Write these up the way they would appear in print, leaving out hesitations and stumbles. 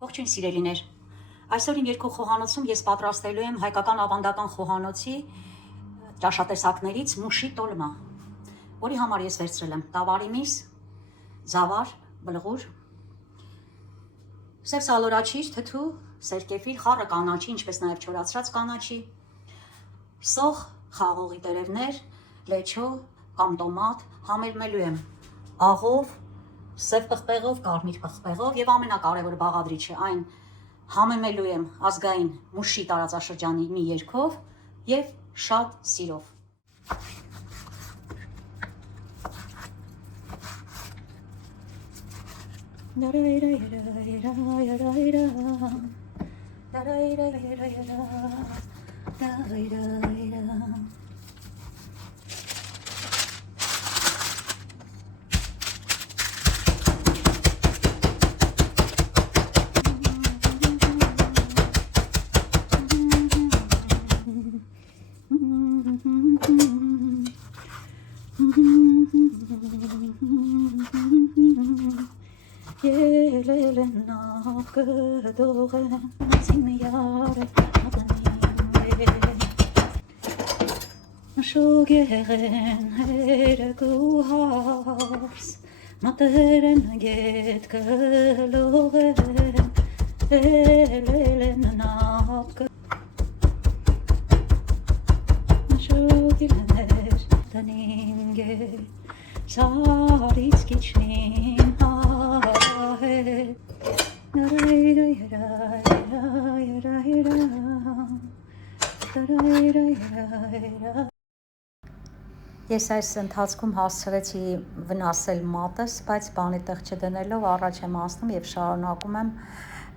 Ողջույն սիրելիներ, այսօր իմ երկու խոհանոցում ես պատրաստելու եմ հայկական ավանդական խոհանոցի ճաշատեսակներից մուշի տոլմա, որի համար ես վերցրել եմ տավարի միս, ձավար, բլղուր, սև սալորաչիր, թթու, սերկեֆիր, խառը կանաչի, ինչպես նաև չորացրած կանաչի, սոխ, խաղողի տերևներ, լեչո կամ տոմատ, համերմելու եմ աղով, սև պղպեղով, կարմիր պղպեղով եւ ամենակարևորը բաղադրիչը այն համեմելու եմ ազգային մուշի տարածաշրջանի մի երգով եւ շատ սիրով։ Շոգեղեն հերգուհարս մատերեն գետ կլողեն էլելեն նապկը շոգեղներ տնինգետ սարից կիչնին հահետ Ես այս ընթացքում հասցրեցի վնասել մատս, բայց բանի տեղ չդնելով առաջ եմ անցնում եւ շարունակում եմ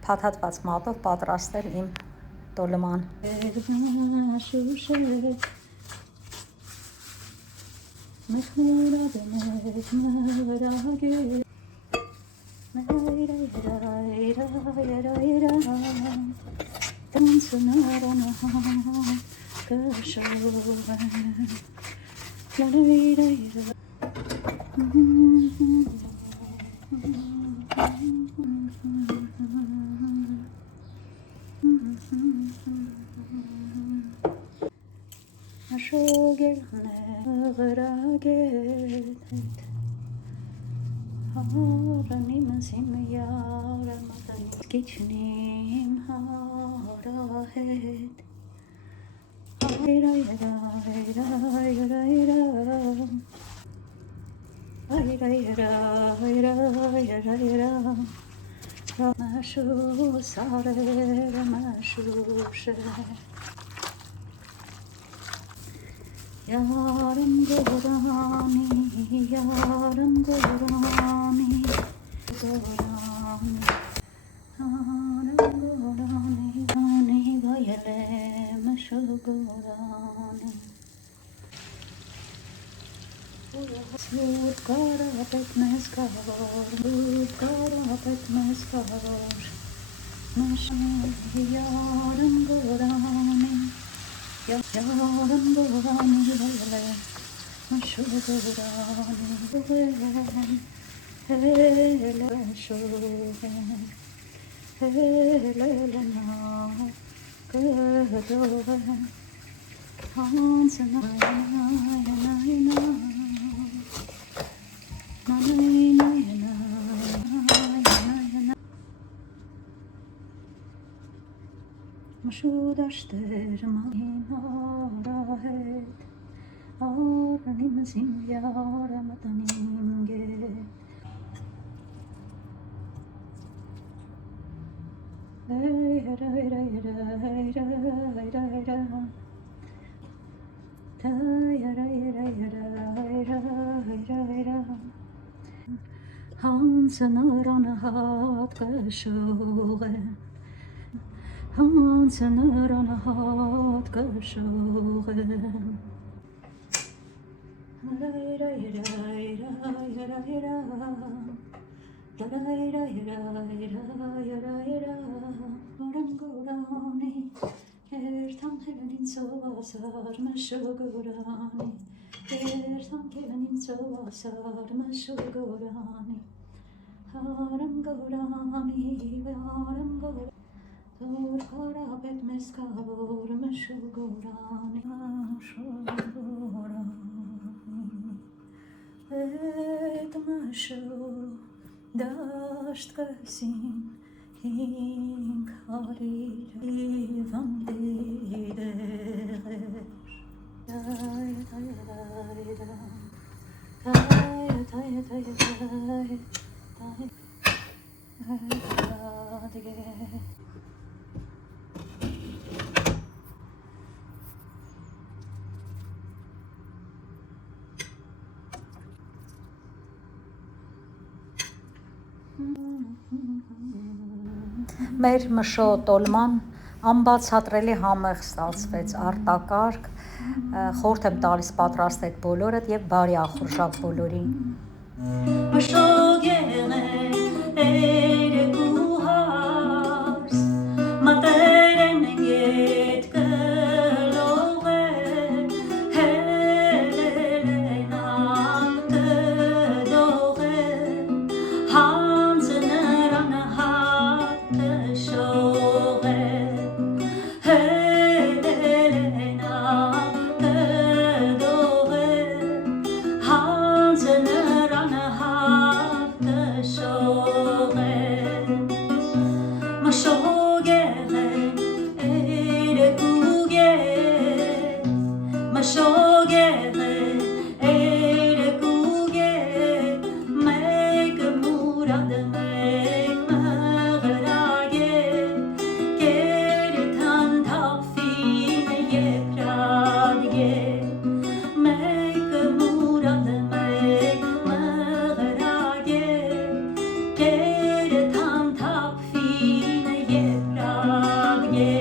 փաթաթված մատով պատրաստել իմ տոլման։ Yarım gorani, yarım gorani, gorani, yarım gorani, gorani, bayelem şu gorani. Sud kara pekmez kavur, sud kara pekmez kavur, yarım gorani. Yarım gorani hele, şu gorani hele şu hele na kıdoven hansına Şu daşlarımın arahet Aranim zim yaramatanim get Hansın hat kaşoğen Hansın hat kaşoğen Goram gorani, her tam heleni ինձ մշուգորանի երթանկեն ինձ մշուգորանի հարամ գորանի Դուր կարապետ մեզ կավոր մշուգորանի Էդ մշու դաշտ կսին Հինք հարիր իվանդի դեղեր Մեր մշո տոլման անբացատրելի համեղ ստացվեց, արտակարգ, խորհուրդ եմ տալիս պատրաստեք բոլորդ եւ բարի ախորժակ բոլորին։ Մշո գեղե երեկու հարս մատերեն ետ կլող է հելելեն ակտդող է հանձ նրան հատ շող է հելելեն ակտդող է հանձ նրան հատ շող է մշող եղե երեկու գեր մշող եղե երեկու գեր մեկ մուրադ մեկ մղրագ է կերթան թափին եփրատ է մեկ մուրադ մեկ մղրագ է կերթան թափին եփրատ է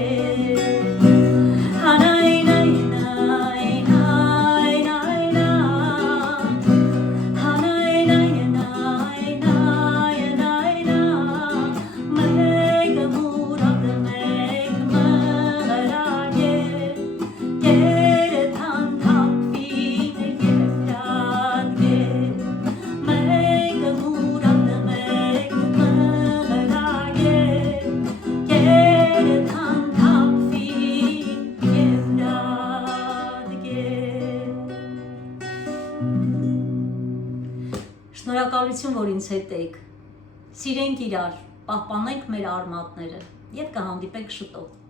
Շնորհակալություն, որ ինձ հետ եք։ Սիրենք իրար, պահպանենք մեր արմատները եւ կհանդիպենք շուտով։